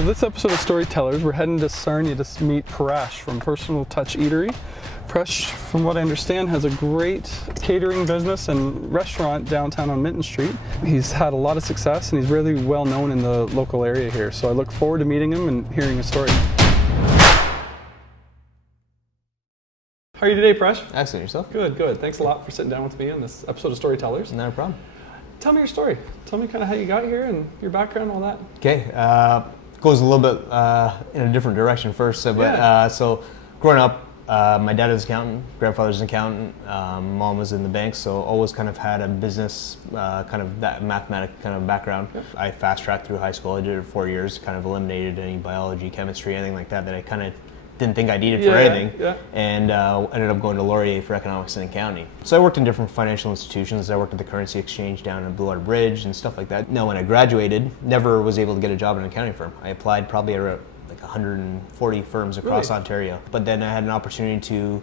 So this episode of Storytellers, we're heading to Sarnia to meet Paresh from Personal Touch Eatery. Paresh, from what I understand, has a great catering business and restaurant downtown on Minton Street. He's had a lot of success and he's really well known in the local area here. So I look forward to meeting him and hearing his story. How are you today, Paresh? Excellent. Yourself? Good, good. Thanks a lot for sitting down with me on this episode of Storytellers. Not a problem. Tell me your story. Tell me kind of how you got here and your background, all that. Okay. Goes a little bit in a different direction first. So growing up, my dad is an accountant, grandfather's an accountant, mom was in the bank, so always kind of had a business, kind of that mathematic kind of background. Yeah. I fast-tracked through high school. I did it 4 years, kind of eliminated any biology, chemistry, anything like that I kind of didn't think I needed for anything, and ended up going to Laurier for economics and accounting. So I worked in different financial institutions. I worked at the currency exchange down in Blue Water Bridge and stuff like that. Now, when I graduated, never was able to get a job in an accounting firm. I applied probably at like 140 firms across Ontario, but then I had an opportunity to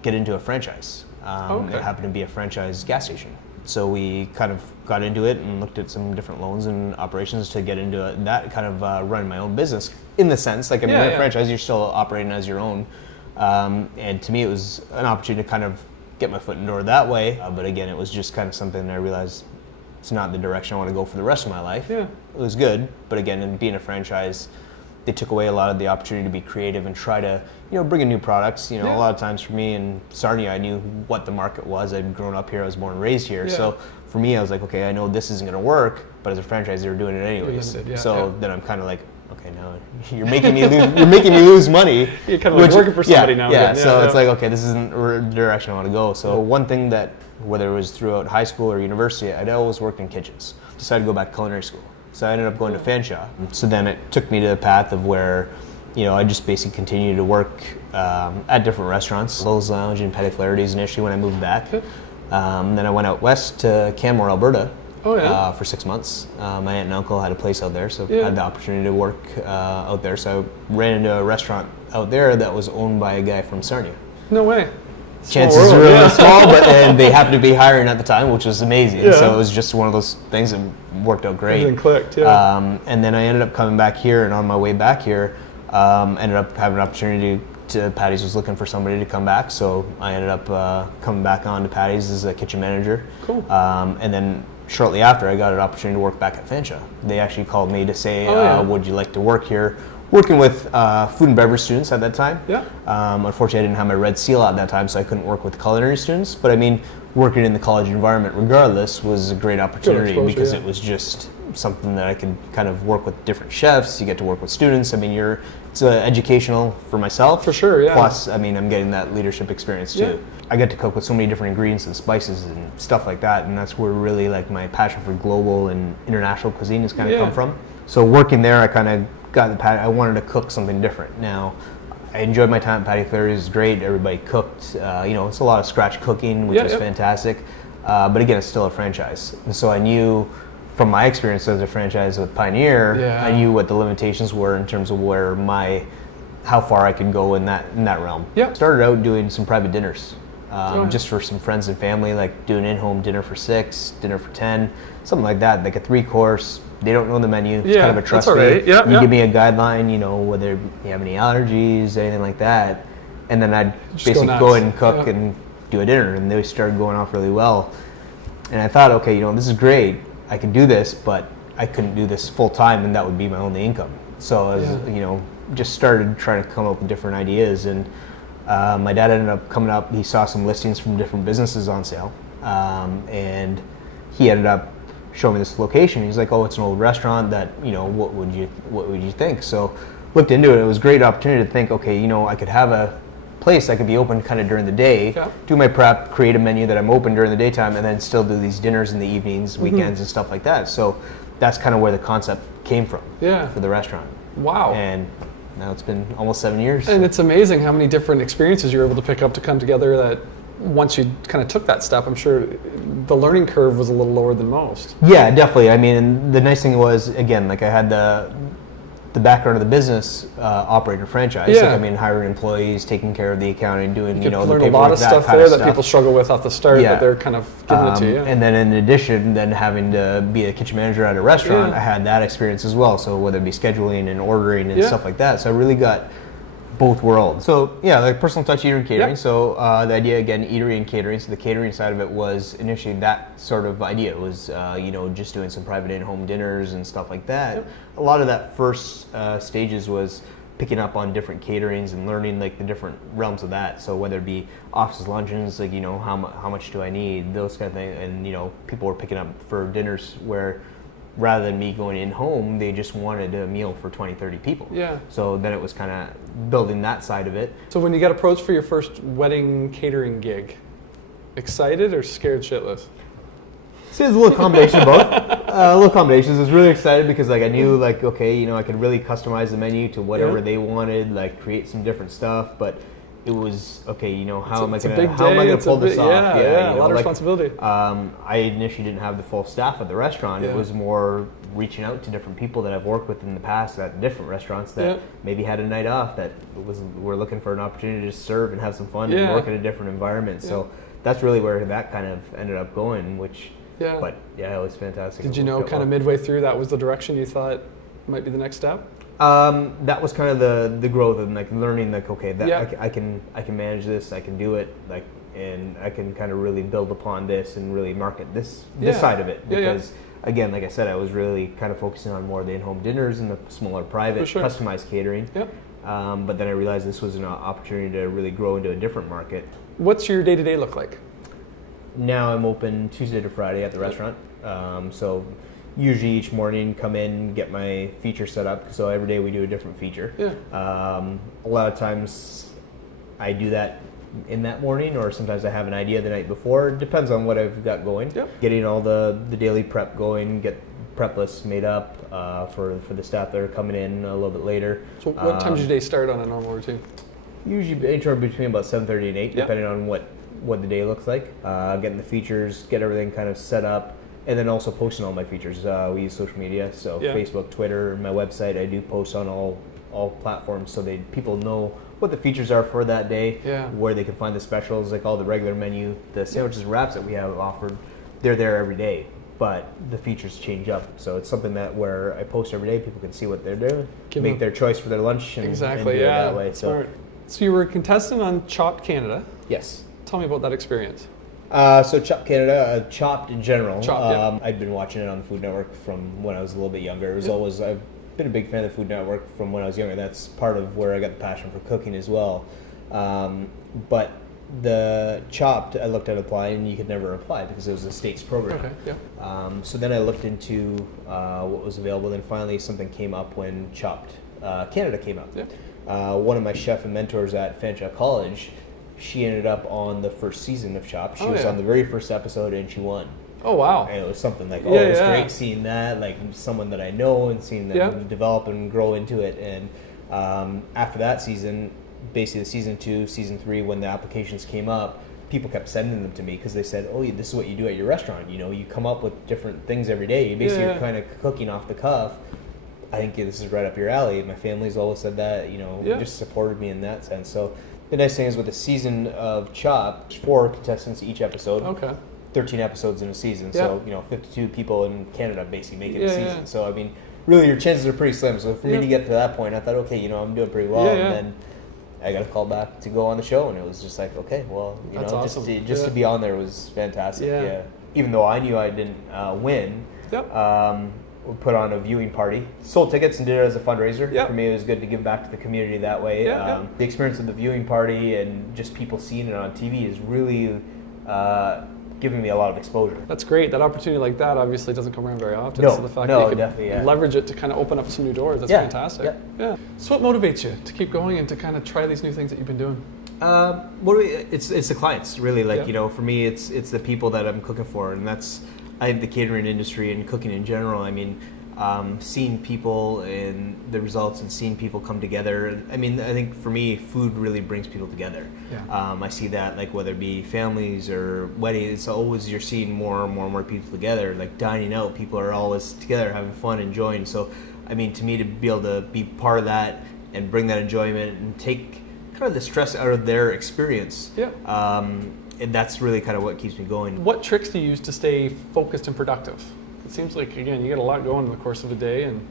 get into a franchise. It happened to be a franchise gas station. So we kind of got into it and looked at some different loans and operations to get into it. That kind of run my own business in the sense, like, I mean, in a franchise, you're still operating as your own. And to me, it was an opportunity to kind of get my foot in the door that way. But again, it was just kind of something that I realized it's not the direction I want to go for the rest of my life. Yeah. It was good, but again, in being a franchise, they took away a lot of the opportunity to be creative and try to, bring in new products. A lot of times for me in Sarnia, I knew what the market was. I'd grown up here, I was born and raised here. Yeah. So for me, I was like, okay, I know this isn't going to work, but as a franchise, they were doing it anyways. Then I'm kind of like, okay, now you're making me lose. You're making me lose money. You're kind of like working for somebody now. Yeah. So it's like, okay, this isn't the direction I want to go. So one thing that, whether it was throughout high school or university, I'd always worked in kitchens. Decided to go back to culinary school. So I ended up going to Fanshawe. So then it took me to the path of where, I just basically continued to work at different restaurants. Lowe's Lounge and Petit Flarity's initially when I moved back. Then I went out west to Canmore, Alberta for 6 months. My aunt and uncle had a place out there, so I had the opportunity to work out there. So I ran into a restaurant out there that was owned by a guy from Sarnia. No way. Chances are really small, and they happened to be hiring at the time, which was amazing. Yeah. So it was just one of those things that worked out great. Everything clicked, yeah. And then I ended up coming back here, and on my way back here, ended up having an opportunity to, Patty's was looking for somebody to come back, so I ended up coming back on to Patty's as a kitchen manager. Cool. And then shortly after, I got an opportunity to work back at Fanshawe. They actually called me to say, would you like to work here? Working with food and beverage students at that time. Yeah. Unfortunately, I didn't have my red seal at that time, so I couldn't work with culinary students. But I mean, working in the college environment regardless was a great opportunity because it was just something that I could kind of work with different chefs. You get to work with students. I mean, it's educational for myself. For sure, yeah. Plus, I mean, I'm getting that leadership experience too. Yeah. I get to cook with so many different ingredients and spices and stuff like that, and that's where really like my passion for global and international cuisine has kind of come from. So working there, I kind of got the patty. I wanted to cook something different. Now, I enjoyed my time at Patty Flarity's. It was great. Everybody cooked. It's a lot of scratch cooking, which was fantastic. But again, it's still a franchise. And so I knew from my experience as a franchise with Pioneer, I knew what the limitations were in terms of how far I could go in that realm. Yeah. Started out doing some private dinners. Just for some friends and family, like doing in-home dinner for 6, dinner for 10, something like that, like a 3-course. They don't know the menu. It's kind of a trust me. You give me a guideline, whether you have any allergies, anything like that, and then I'd basically go in and cook and do a dinner, and they started going off really well. And I thought, okay, this is great. I can do this, but I couldn't do this full time, and that would be my only income. So I was, just started trying to come up with different ideas, and my dad ended up coming up. He saw some listings from different businesses on sale, and he ended up showing me this location. He's like, "Oh, it's an old restaurant. That what would you think?" So looked into it. It was a great opportunity to think, okay, I could have a place that could be open kind of during the day, do my prep, create a menu that I'm open during the daytime, and then still do these dinners in the evenings, weekends, and stuff like that. So that's kind of where the concept came from for the restaurant. Wow. And now it's been almost 7 years. And it's amazing how many different experiences you're able to pick up to come together that once you kind of took that step, I'm sure the learning curve was a little lower than most. Yeah, definitely. I mean, the nice thing was, again, like I had the background of the business, operating a franchise. Yeah. Like, I mean, hiring employees, taking care of the accounting, doing, You know, the learn a paperwork, lot of that stuff kind there of that stuff. people struggle with off the start, Yeah. but they're kind of giving it to you. And then in addition, then having to be a kitchen manager at a restaurant, Yeah. I had that experience as well. So whether it be scheduling and ordering and Yeah. stuff like that. So I really got both worlds. So yeah, like personal touch eatery and catering. Yep. So the idea again, eatery and catering. So the catering side of it was initially that sort of idea. It was just doing some private in-home dinners and stuff like that. Yep. A lot of that first stages was picking up on different caterings and learning like the different realms of that. So whether it be offices, luncheons, like how much do I need, those kind of things, and people were picking up for dinners where, rather than me going in home, they just wanted a meal for 20, 30 people. Yeah. So then it was kind of building that side of it. So when you got approached for your first wedding catering gig, excited or scared shitless? So it's a little combination of both. A little combinations. I was really excited because like I knew like, okay, I could really customize the menu to whatever they wanted, like create some different stuff, but it was okay. How am I gonna pull this off? Yeah, a lot of responsibility. I initially didn't have the full staff at the restaurant. Yeah. It was more reaching out to different people that I've worked with in the past at different restaurants that maybe had a night off that were looking for an opportunity to serve and have some fun and work in a different environment. Yeah. So that's really where that kind of ended up going. Yeah. But yeah, it was fantastic. Did you know kind of midway through that was the direction you thought might be the next step? That was kind of the growth and like learning like, okay, that I can manage this, I can do it, like, and I can kind of really build upon this and really market this side of it, because again, like I said, I was really kind of focusing on more of the in-home dinners and the smaller private customized catering. Yep. But then I realized this was an opportunity to really grow into a different market. What's your day-to-day look like? Now I'm open Tuesday to Friday at the restaurant. So usually each morning come in, get my feature set up. So every day we do a different feature. Yeah. A lot of times I do that in that morning, or sometimes I have an idea the night before. It depends on what I've got going. Yep. Getting all the daily prep going, get prep lists made up for the staff that are coming in a little bit later. So what time does your day start on a normal routine? Usually anywhere between about 7:30 and 8, depending on what the day looks like. Getting the features, get everything kind of set up, and then also posting all my features. We use social media, so Facebook, Twitter, my website. I do post on all platforms, so people know what the features are for that day, where they can find the specials, like all the regular menu, the sandwiches and wraps that we have offered. They're there every day, but the features change up. So it's something that where I post every day, people can see what they're doing, make their choice for their lunch, and do it that way. So you were a contestant on Chopped Canada. Yes. Tell me about that experience. So Chopped Canada, Chopped in general. Chopped, I'd been watching it on the Food Network from when I was a little bit younger. It was always, I've been a big fan of the Food Network from when I was younger. That's part of where I got the passion for cooking as well. But the Chopped, I looked at applying, and you could never apply because it was a state's program. Okay, yeah. So then I looked into what was available, and finally something came up when Chopped Canada came up. Yeah. One of my chef and mentors at Fanshawe College, she ended up on the first season of Chopped. She was on the very first episode, and she won. Oh, wow. And it was something like, it was great seeing that, like someone that I know and seeing them develop and grow into it. And after that season, basically season 2, season 3, when the applications came up, people kept sending them to me because they said, oh, this is what you do at your restaurant. You come up with different things every day. You basically are kind of cooking off the cuff. I think this is right up your alley. My family's always said that, just supported me in that sense. So the nice thing is with a season of Chopped, 4 contestants each episode. Okay. 13 episodes in a season. So, 52 people in Canada basically make it a season. Yeah. So, I mean, really your chances are pretty slim. So for me to get to that point, I thought, okay, I'm doing pretty well. And then I got a call back to go on the show, and it was just like, okay, well, That's awesome. just to be on there was fantastic. Yeah. Even though I knew I didn't win, we put on a viewing party, sold tickets and did it as a fundraiser. For me, it was good to give back to the community that way. The experience of the viewing party and just people seeing it on TV is really giving me a lot of exposure. That's great. That opportunity like that obviously doesn't come around very often. No, so the fact that you could leverage it to kind of open up some new doors, that's fantastic. Yeah. So what motivates you to keep going and to kind of try these new things that you've been doing? It's the clients, really. Like, for me, it's the people that I'm cooking for, and that's, I think, the catering industry and cooking in general. I mean, seeing people and the results and seeing people come together. I mean, I think for me, food really brings people together. I see that, like, whether it be families or weddings, it's always you're seeing more and more people together. Like dining out, people are always together having fun, enjoying. So I mean, to me, to be able to be part of that and bring that enjoyment and take kind of the stress out of their experience, and that's really kind of what keeps me going. What tricks do you use to stay focused and productive? It seems like, again, you get a lot going in the course of a day, and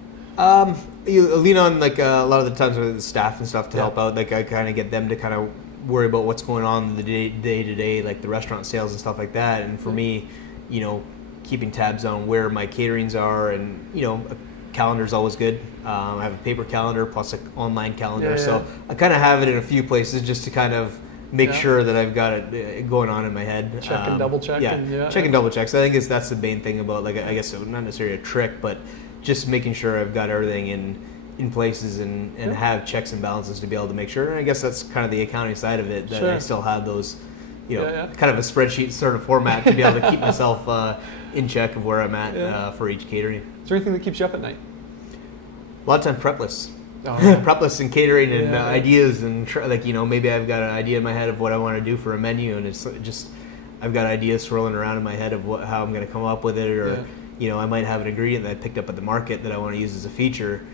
you lean on like a lot of the times with the staff and stuff to help out. Like I kind of get them to kind of worry about what's going on the day to day, like the restaurant sales and stuff like that. And for me, you know, keeping tabs on where my caterings are, and you know, a calendar's always good. I have a paper calendar plus an online calendar, so I kind of have it in a few places just to kind of make sure that I've got it going on in my head. Check and double check. Check and double check. So I think that's the main thing about, like, I guess not necessarily a trick, but just making sure I've got everything in places and have checks and balances to be able to make sure. And I guess that's kind of the accounting side of it, that I still have those, you know, kind of a spreadsheet sort of format to be able to keep myself in check of where I'm at for each catering. Is there anything that keeps you up at night? A lot of time prep lists. Prep lists and catering and ideas and like, you know, maybe I've got an idea in my head of what I want to do for a menu, and it's just I've got ideas swirling around in my head of how I'm going to come up with it, or you know, I might have an ingredient that I picked up at the market that I want to use as a feature.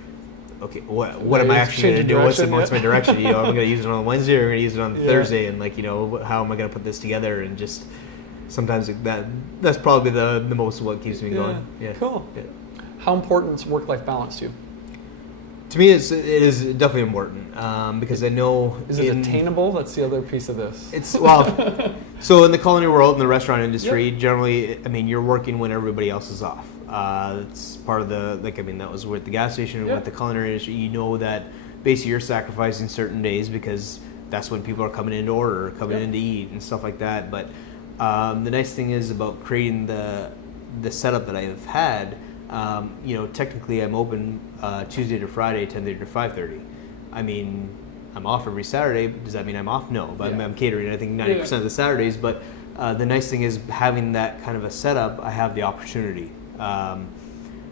Okay, what am I actually going to do? What's my direction? You know, I'm going to use it on Wednesday, or I'm going to use it on Thursday, and like, you know, how am I going to put this together? And just sometimes that's probably the most of what keeps me going. Yeah. Cool. Yeah. How important is work-life balance to you? To me, it is definitely important because I know... Is it attainable? That's the other piece of this. It's, well, so in the culinary world, in the restaurant industry, generally, I mean, you're working when everybody else is off. It's part of the, like, I mean, that was with the gas station and with the culinary industry. You know that basically you're sacrificing certain days because that's when people are coming in to order, or coming in to eat and stuff like that. But the nice thing is about creating the setup that I have had, you know, technically I'm open Tuesday to Friday, 10:30 to 5:30. I mean, I'm off every Saturday. Does that mean I'm off? No, but I'm catering, I think, 90% of the Saturdays. But the nice thing is having that kind of a setup, I have the opportunity. I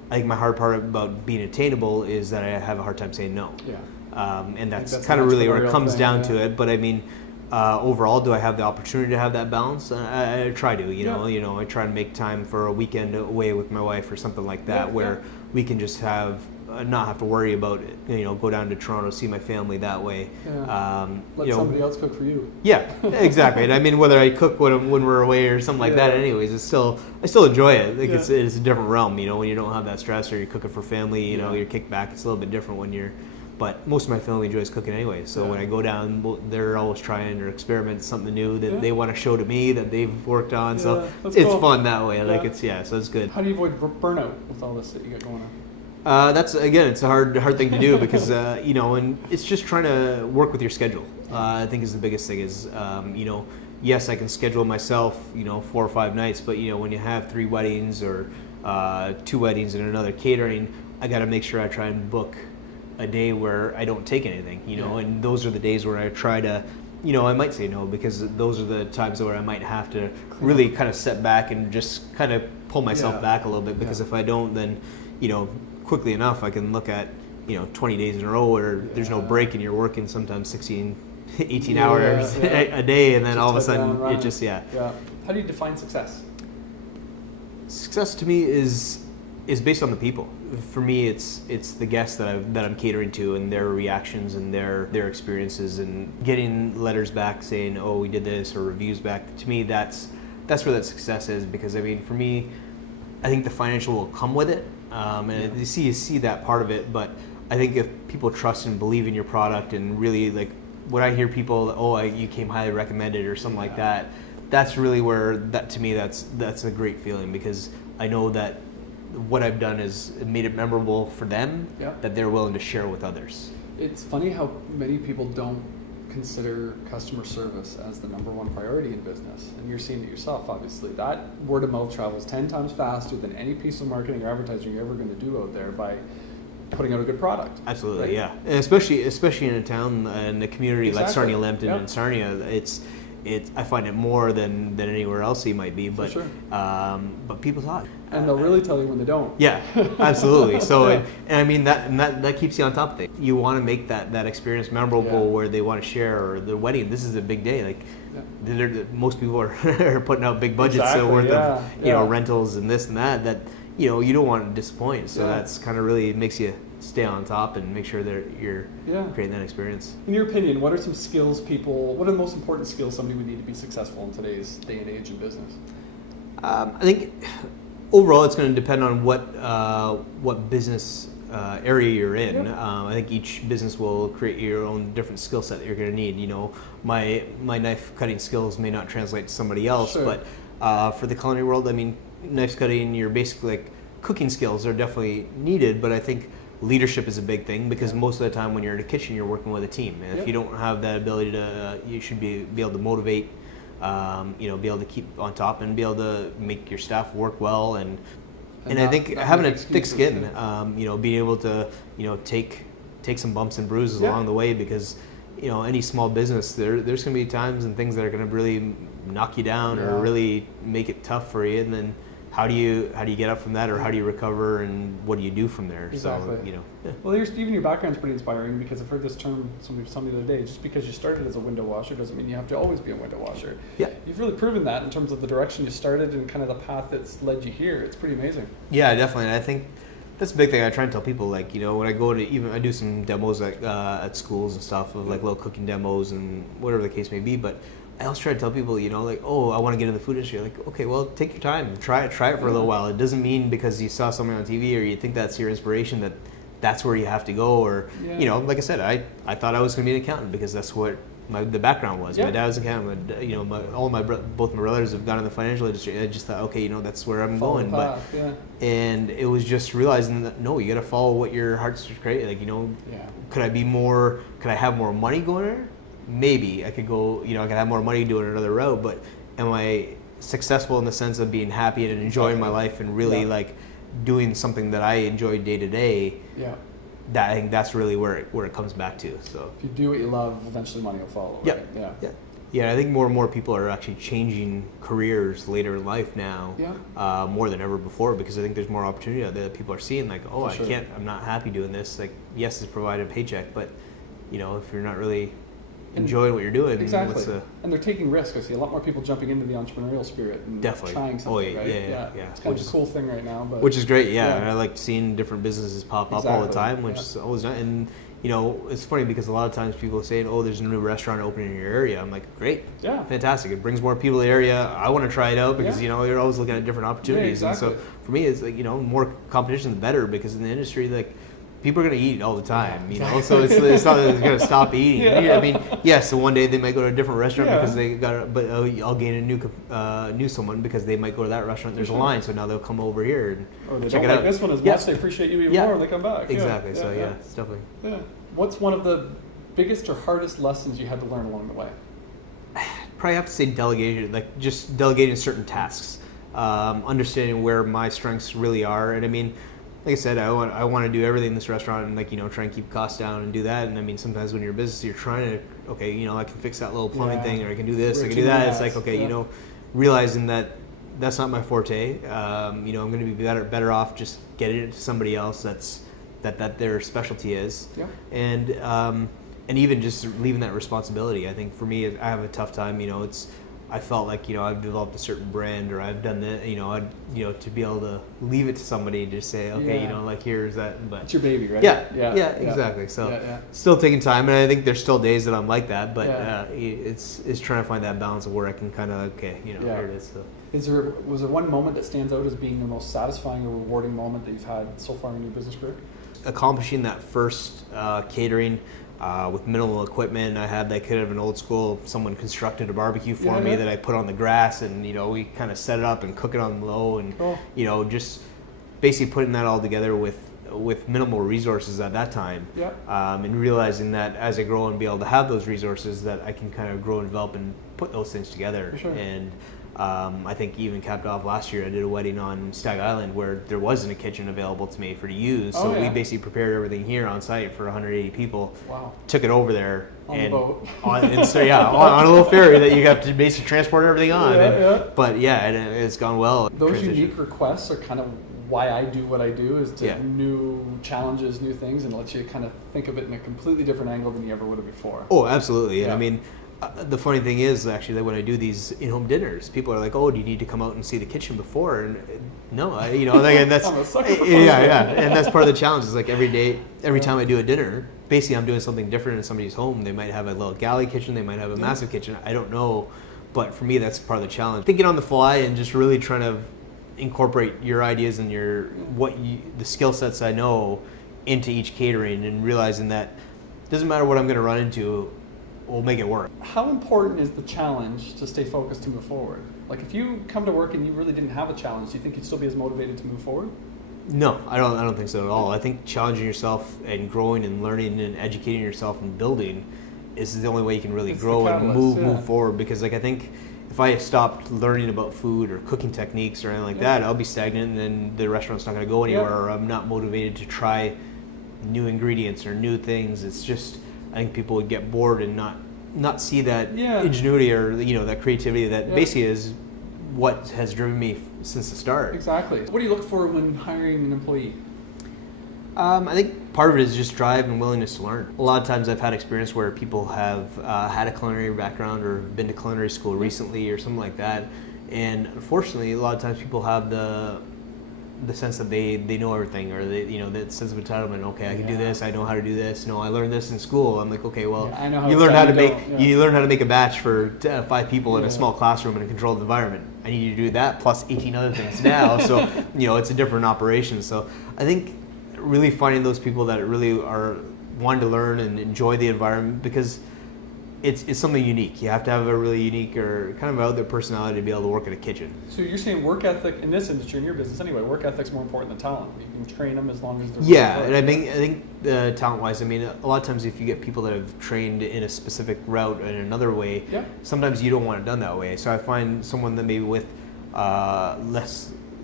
think my hard part about being attainable is that I have a hard time saying no. And that's kind of really where it comes down to it. But I mean, overall, do I have the opportunity to have that balance? I try to, you know, I try to make time for a weekend away with my wife or something like that, where we can just not have to worry about it, you know, go down to Toronto, see my family that way. Let somebody else cook for you. Yeah, exactly. And I mean, whether I cook when we're away or something like that, anyways, I still enjoy it. Like it's a different realm, you know, when you don't have that stress, or you're cooking for family, you know, you're kicked back. It's a little bit different when you're. But most of my family enjoys cooking anyway. So when I go down, they're always trying or experimenting something new that they want to show to me that they've worked on. So it's fun that way. Like so it's good. How do you avoid burnout with all this that you got going on? That's, again, it's a hard thing to do because you know, and it's just trying to work with your schedule. I think is the biggest thing is you know, yes, I can schedule myself, you know, 4 or 5 nights, but you know, when you have 3 weddings or 2 weddings and another catering, I got to make sure I try and book a day where I don't take anything, you know, and those are the days where I try to, you know, I might say no, because those are the times where I might have to really kind of step back and just kind of pull myself back a little bit, because if I don't, then, you know, quickly enough I can look at, you know, 20 days in a row where there's no break and you're working sometimes 16, 18 hours a day, and then all of a sudden it just, How do you define success? Success to me is based on the people. For me, it's the guests that I'm catering to, and their reactions and their experiences, and getting letters back saying, "Oh, we did this," or reviews back. To me, that's where that success is, because I mean, for me, I think the financial will come with it, and you see that part of it. But I think if people trust and believe in your product, and really, like, when I hear people, "Oh, you came highly recommended," or something like that, that's really where to me that's a great feeling, because I know that what I've done is made it memorable for them, that they're willing to share with others. It's funny how many people don't consider customer service as the #1 priority in business, and you're seeing it yourself, obviously. That word of mouth travels 10 times faster than any piece of marketing or advertising you're ever going to do out there by putting out a good product. Absolutely, right? And especially in a town and a community like Sarnia-Lambton and Sarnia, I find it more than anywhere else you might be, but but people talk. And they'll really tell you when they don't. Yeah, absolutely. So, and I mean that keeps you on top of things. You want to make that experience memorable, where they want to share, or the wedding. This is a big day. Like most people are putting out big budgets worth of you know, rentals and this and that. That, you know, you don't want to disappoint. So that's kind of really makes you stay on top and make sure that you're creating that experience. In your opinion, what are some skills what are the most important skills somebody would need to be successful in today's day and age in business? I think overall it's going to depend on what business area you're in. I think each business will create your own different skill set that you're going to need. You know, my knife cutting skills may not translate to somebody else, but for the culinary world, I mean, knife cutting, your basic like cooking skills are definitely needed, but I think leadership is a big thing because most of the time when you're in a kitchen, you're working with a team, and if you don't have that ability to, you should be able to motivate, be able to keep on top and be able to make your staff work well, and I think having a thick skin, being able to, take some bumps and bruises along the way, because any small business, there's going to be times and things that are going to really knock you down or really make it tough for you, and then how do you get up from that, or how do you recover, and what do you do from there? Exactly. So, Well, even your background's pretty inspiring, because I've heard this term somebody the other day. Just because you started as a window washer doesn't mean you have to always be a window washer. Yeah. You've really proven that in terms of the direction you started and kind of the path that's led you here. It's pretty amazing. Yeah, definitely. And I think that's a big thing I try and tell people. Like, when I go to I do some demos at schools and stuff of like little cooking demos and whatever the case may be, but I always try to tell people, like, oh, I want to get in the food industry. Like, okay, well, take your time, try it for a little while. It doesn't mean because you saw something on TV or you think that's your inspiration that's where you have to go. Or, like I said, I thought I was going to be an accountant because that's what the background was. My dad was an accountant. Both my brothers have gone in the financial industry. I just thought, okay, that's where I'm going. And it was just realizing that no, you got to follow what your heart's creating. Like, could I have more money going there? Maybe I could go, I could have more money doing another route, but am I successful in the sense of being happy and enjoying my life and really like doing something that I enjoy day to day? Yeah. I think that's really where it comes back to. So if you do what you love, eventually money will follow. Right? Yeah. I think more and more people are actually changing careers later in life now, more than ever before, because I think there's more opportunity out there that people are seeing. Like, oh, I'm not happy doing this. Like, yes, it's provided a paycheck, but if you're not really enjoying what you're doing. Exactly. And they're taking risks. I see a lot more people jumping into the entrepreneurial spirit and trying something, right? Yeah. It's kind of a cool thing right now. But which is great, And I like seeing different businesses pop up all the time, which is always nice. And, it's funny because a lot of times people say, oh, there's a new restaurant opening in your area. I'm like, great. Yeah. Fantastic. It brings more people to the area. I want to try it out because, you're always looking at different opportunities. And so for me, it's like, more competition the better, because in the industry, like, people are going to eat all the time, so it's not that they're going to stop eating. I mean, yes, so one day they might go to a different restaurant because they got, but I'll gain a new someone because they might go to that restaurant. There's a line, so now they'll come over here and check it out. This one as much. They appreciate you even more when they come back. Exactly. So it's definitely. Yeah. What's one of the biggest or hardest lessons you had to learn along the way? Probably have to say delegation, like just delegating certain tasks, understanding where my strengths really are, and I mean. Like I said, I want to do everything in this restaurant and try and keep costs down and do that. And I mean, sometimes when you're a business, you're trying to, I can fix that little plumbing thing, or I can do this, I can do that. It's like, okay, realizing that that's not my forte. I'm going to be better off just getting it to somebody else that their specialty is. Yeah. And even just leaving that responsibility. I think for me, I have a tough time. I felt like I've developed a certain brand, or I've done that. To be able to leave it to somebody to say, okay, like here's that. But it's your baby, right? Yeah, exactly. So still taking time, and I think there's still days that I'm like that. But it's trying to find that balance of where I can kind of here it is. So. Was there one moment that stands out as being the most satisfying or rewarding moment that you've had so far in your business career? Accomplishing that first catering. With minimal equipment, I had that kind of an old school. Someone constructed a barbecue for me that I put on the grass, and we kind of set it up and cook it on low, and just basically putting that all together with minimal resources at that time, and realizing that as I grow and be able to have those resources, that I can kind of grow and develop and put those things together. And I think even capped off last year, I did a wedding on Stag Island where there wasn't a kitchen available to me to use. So we basically prepared everything here on site for 180 people. Wow. Took it over there. On the boat. On a little ferry that you have to basically transport everything on. But it's gone well. Those unique requests are kind of why I do what I do, is to new challenges, new things, and let you kind of think of it in a completely different angle than you ever would have before. Oh, absolutely. And I mean, The funny thing is, actually, that when I do these in-home dinners, people are like, "Oh, do you need to come out and see the kitchen before?" And no, and that's I'm a sucker for and that's part of the challenge. Is like every time I do a dinner, basically I'm doing something different in somebody's home. They might have a little galley kitchen, they might have a massive kitchen. I don't know, but for me, that's part of the challenge. Thinking on the fly and just really trying to incorporate your ideas and the skill sets I know into each catering, and realizing that it doesn't matter what I'm going to run into. We'll make it work. How important is the challenge to stay focused to move forward? Like if you come to work and you really didn't have a challenge, do you think you'd still be as motivated to move forward? No, I don't think so at all. I think challenging yourself and growing and learning and educating yourself and building is the only way you can really grow and move forward. Because like I think if I stopped learning about food or cooking techniques or anything like that, I'll be stagnant, and then the restaurant's not going to go anywhere, or I'm not motivated to try new ingredients or new things. It's just, I think people would get bored and not see that ingenuity or that creativity that basically is what has driven me since the start. Exactly. What do you look for when hiring an employee? I think part of it is just drive and willingness to learn. A lot of times I've had experience where people have had a culinary background or been to culinary school recently or something like that, and unfortunately a lot of times people have the sense that they know everything, or that sense of entitlement. Okay, I can do this. I know how to do this. No, I learned this in school. I'm like, okay, well, I know how you learn how to make you learn how to make a batch for 5 people in a small classroom in a controlled environment. I need you to do that plus 18 other things now. So it's a different operation. So I think really finding those people that really are wanting to learn and enjoy the environment, because it's something unique. You have to have a really unique or kind of out there personality to be able to work in a kitchen. So you're saying work ethic in this industry, in your business anyway, work ethic's more important than talent. You can train them as long as they're and I think talent-wise, I mean, a lot of times if you get people that have trained in a specific route in another way, sometimes you don't want it done that way. So I find someone that maybe with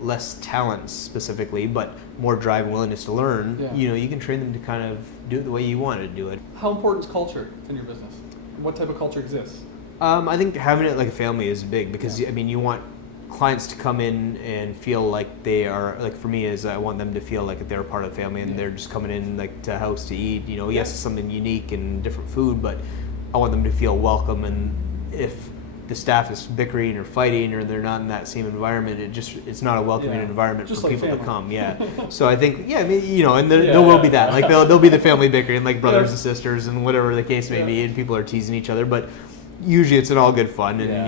less talent specifically, but more drive and willingness to learn, you can train them to kind of do it the way you want to do it. How important is culture in your business? What type of culture exists? I think having it like a family is big, because I mean, you want clients to come in and feel like they are, like for me is I want them to feel like they're part of the family, and they're just coming in like to a house to eat. Yes, it's something unique and different food, but I want them to feel welcome. And if the staff is bickering or fighting, or they're not in that same environment, it's not a welcoming environment just for people to come. So I think and there will be that, like there'll be the family bickering, like brothers and sisters and whatever the case may be, and people are teasing each other, but usually it's in all good fun, and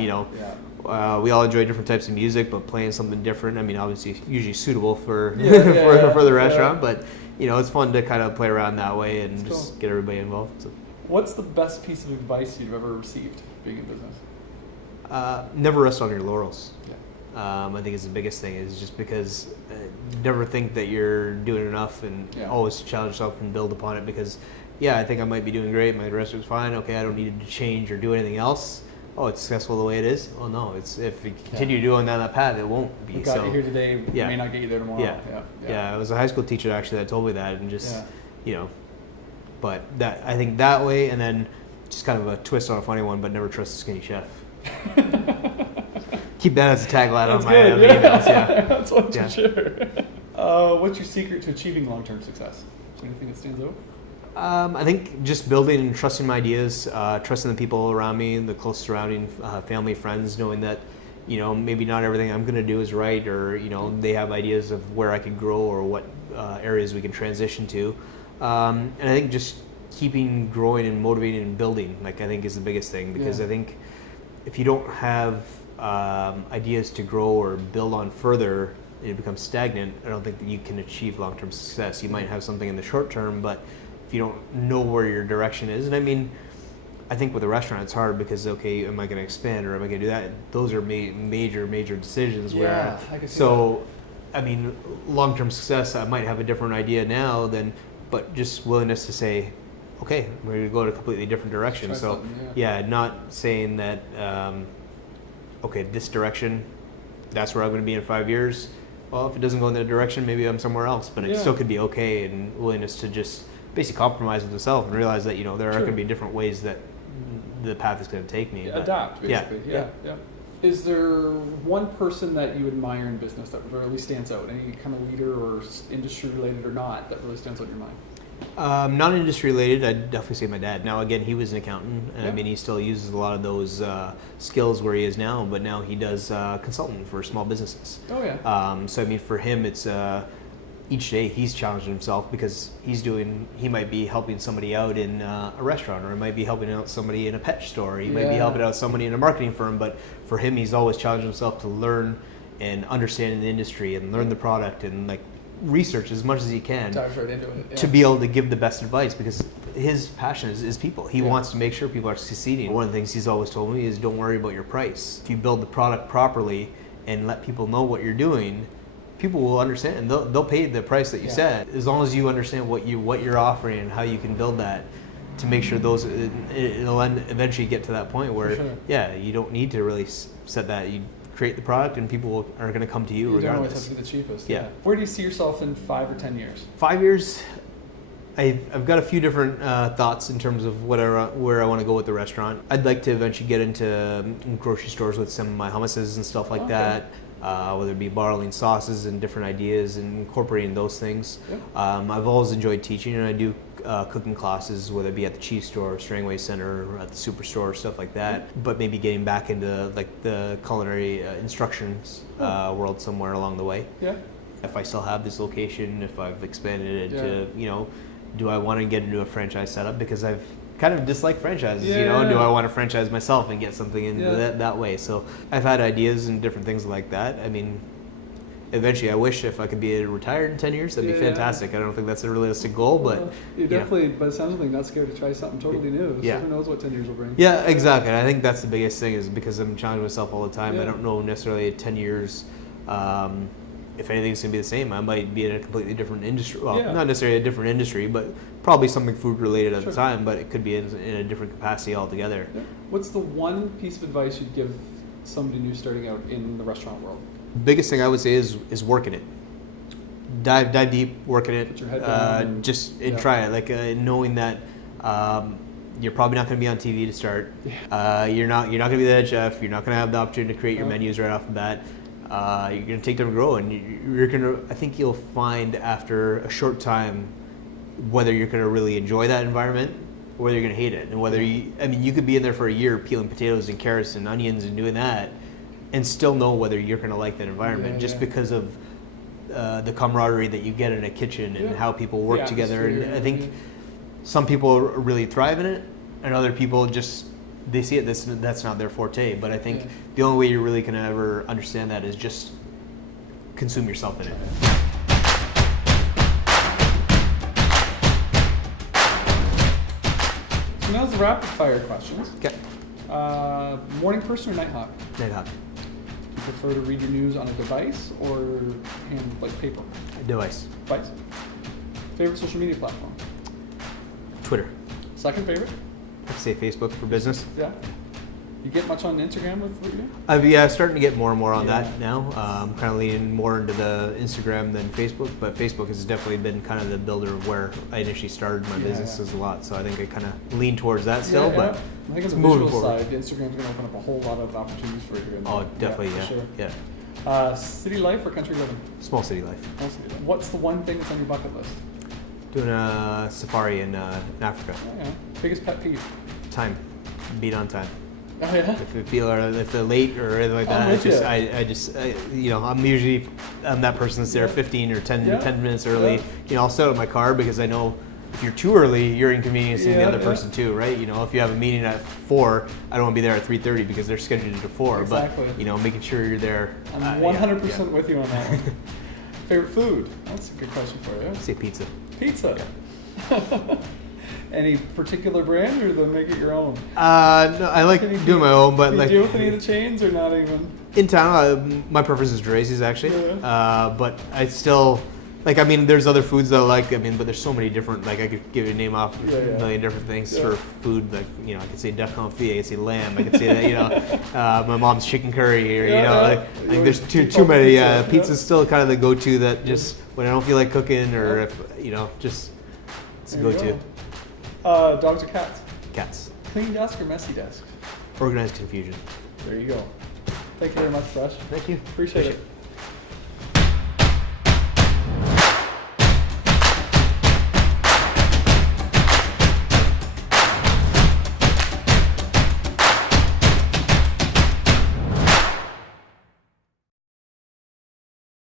we all enjoy different types of music, but playing something different, I mean, obviously usually suitable for for the restaurant, but it's fun to kind of play around that way and just get everybody involved. So. What's the best piece of advice you've ever received being in business? Never rest on your laurels. I think is the biggest thing, is just because never think that you're doing enough, and always challenge yourself and build upon it, because I think I might be doing great, my restaurant's fine, okay, I don't need to change or do anything else. Oh, it's successful the way it is? Oh no, it's if you continue doing down that path, it won't be. What got you here today may not get you there tomorrow. It was a high school teacher actually that told me that, and just but that, I think that way, and then just kind of a twist on a funny one, but never trust a skinny chef. Keep that as a tagline on my emails. That's one for sure. What's your secret to achieving long-term success? Is there anything that stands out? I think just building and trusting my ideas, trusting the people around me, the close surrounding family, friends, knowing that maybe not everything I'm going to do is right, or they have ideas of where I could grow or what areas we can transition to, and I think just keeping growing and motivating and building, I think is the biggest thing, because I think if you don't have ideas to grow or build on further, it becomes stagnant. I don't think that you can achieve long-term success. You might have something in the short term, but if you don't know where your direction is, and I mean, I think with a restaurant it's hard, because okay, am I going to expand or am I going to do that? Those are major decisions. I can see that. I mean, long-term success, I might have a different idea now but just willingness to say, okay, we're going to go in a completely different direction. So not saying that, okay, this direction, that's where I'm going to be in 5 years. Well, if it doesn't go in that direction, maybe I'm somewhere else, but it still could be okay, and willingness to just basically compromise with yourself and realize that, there are going to be different ways that the path is going to take me. Adapt, basically. Yeah. Is there one person that you admire in business that really stands out? Any kind of leader or industry related or not that really stands out in your mind? Not industry related, I'd definitely say my dad. Now again, he was an accountant, and I mean he still uses a lot of those skills where he is now, but now he does consulting for small businesses. Oh yeah. So I mean for him it's each day he's challenging himself because he might be helping somebody out in a restaurant, or he might be helping out somebody in a pet store, he might be helping out somebody in a marketing firm, but for him he's always challenging himself to learn and understand the industry and learn the product and like research as much as he can Dive right into it. to be able to give the best advice, because his passion is people. He wants to make sure people are succeeding. One of the things he's always told me is don't worry about your price. If you build the product properly and let people know what you're doing, people will understand and they'll pay the price that you said, as long as you understand what you're offering and how you can build that to make sure it'll eventually get to that point where you don't need to really set that. You create the product and people are going to come to you regardless. You don't always have to be the cheapest. Yeah. Where do you see yourself in 5 or 10 years? 5 years, I've got a few different thoughts in terms of where I want to go with the restaurant. I'd like to eventually get into grocery stores with some of my hummuses and stuff like that, whether it be bottling sauces and different ideas and incorporating those things. I've always enjoyed teaching, and I do cooking classes, whether it be at the cheese store, Strangway Center, or at the superstore, stuff like that. But maybe getting back into like the culinary instructions world somewhere along the way. Yeah. If I still have this location, if I've expanded it to, do I want to get into a franchise setup? Because I've kind of disliked franchises, do I want to franchise myself and get something in that way? So I've had ideas and different things like that. I mean, eventually I wish if I could be retired in 10 years, that'd be fantastic. I don't think that's a realistic goal, but you definitely, by the sounds of things, not scared to try something totally new. So who knows what 10 years will bring. Yeah, exactly. And I think that's the biggest thing, is because I'm challenging myself all the time. I don't know necessarily 10 years if anything's going to be the same. I might be in a completely different industry. Well, not necessarily a different industry, but probably something food related at the time, but it could be in a different capacity altogether. What's the one piece of advice you'd give somebody new starting out in the restaurant world? Biggest thing I would say is work in it. Dive deep, work in it. Put your head down and try it. Like knowing that you're probably not going to be on TV to start. You're not going to be the head chef. You're not going to have the opportunity to create your menus right off the bat. You're going to take them to grow, and you're going to. I think you'll find after a short time whether you're going to really enjoy that environment or whether you're going to hate it, and whether you could be in there for a year peeling potatoes and carrots and onions and doing that, and still know whether you're going to like that environment just because of the camaraderie that you get in a kitchen and how people work together. And I think some people really thrive in it, and other people just they see it that's not their forte. But I think the only way you're really going to ever understand that is just consume yourself in it. So now's the rapid fire questions. Okay. Morning person or night hawk? Night hawk. Do you prefer to read your news on a device or paper? Device. Device. Favorite social media platform? Twitter. Second favorite? I'd say Facebook for business. Yeah. You get much on Instagram with what you do? Starting to get more and more on that now. I'm kind of leaning more into the Instagram than Facebook, but Facebook has definitely been kind of the builder of where I initially started my businesses a lot. So I think I kind of lean towards that still, but I think on the moving visual forward. side, Instagram's going to open up a whole lot of opportunities for you here. Oh, definitely, for sure. Yeah. City life or country living? Small city life. Small city life. What's the one thing that's on your bucket list? Doing a safari in Africa. Oh, yeah. Biggest pet peeve? Time. Beat on time. Oh yeah. If they're late or anything like that, I'm that person that's there 15 or 10 minutes early. I'll set up my car because I know if you're too early, you're inconveniencing the other person too, right? If you have a meeting at 4, I don't want to be there at 3:30 because they're scheduled to 4. Exactly. But making sure you're there. I'm 100% with you on that one. Favorite food? That's a good question for you. I'd say pizza. Pizza. Yeah. Any particular brand, or do they make it your own? No, I like doing my own, but do you deal with any of the chains or not even? In town, my preference is Geraci's actually. But I still there's other foods that I like. But there's so many different. I could give you a name off a million different things for food. I could say duck confit, I could say lamb, I could say that. My mom's chicken curry, or there's too many. Pizza's still kind of the go-to that just when I don't feel like cooking, or if just it's a go-to. Dogs or cats? Cats. Clean desk or messy desk? Organized confusion. There you go. Thank you very much, Paresh. Thank you. Appreciate it.